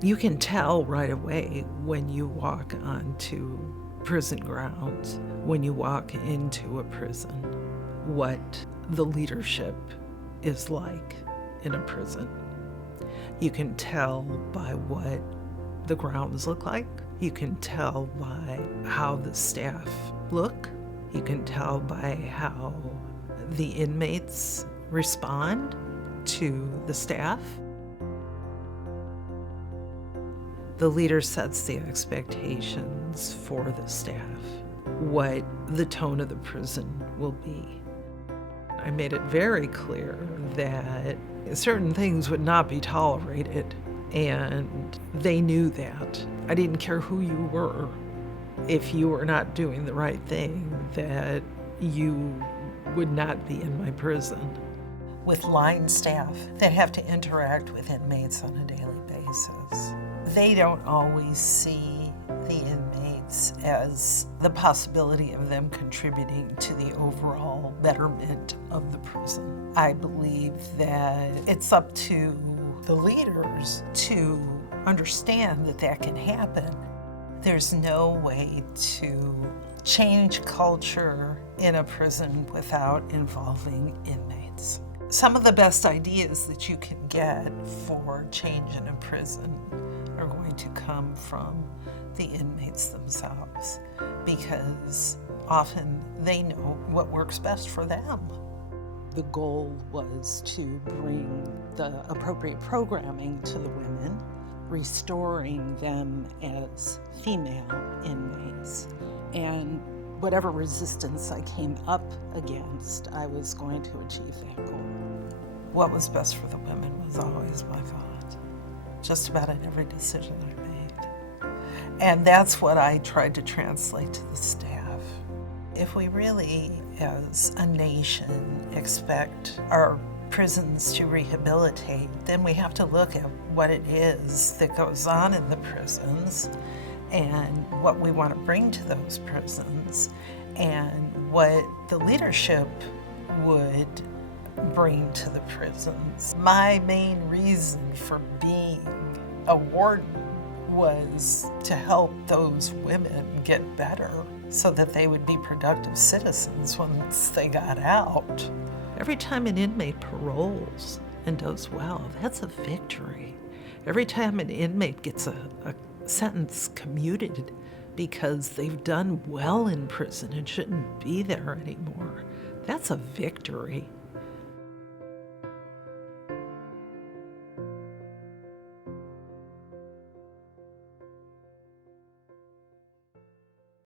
You can tell right away when you walk onto prison grounds, when you walk into a prison, what the leadership is like in a prison. You can tell by what the grounds look like. You can tell by how the staff look. You can tell by how the inmates respond to the staff. The leader sets the expectations for the staff, what the tone of the prison will be. I made it very clear that certain things would not be tolerated, and they knew that. I didn't care who you were. If you were not doing the right thing, that you would not be in my prison. With line staff that have to interact with inmates on a daily basis, they don't always see the inmates as the possibility of them contributing to the overall betterment of the prison. I believe that it's up to the leaders to understand that that can happen. There's no way to change culture in a prison without involving inmates. Some of the best ideas that you can get for change in a prison are going to come from the inmates themselves, because often they know what works best for them. The goal was to bring the appropriate programming to the women, restoring them as female inmates, and whatever resistance I came up against, I was going to achieve that goal. What was best for the women was always my thought, just about in every decision I made. And that's what I tried to translate to the staff. If we really, as a nation, expect our prisons to rehabilitate, then we have to look at what it is that goes on in the prisons and what we want to bring to those prisons and what the leadership would bring to the prisons. My main reason for being a warden was to help those women get better so that they would be productive citizens once they got out. Every time an inmate paroles and does well, that's a victory. Every time an inmate gets a sentence commuted because they've done well in prison and shouldn't be there anymore, that's a victory.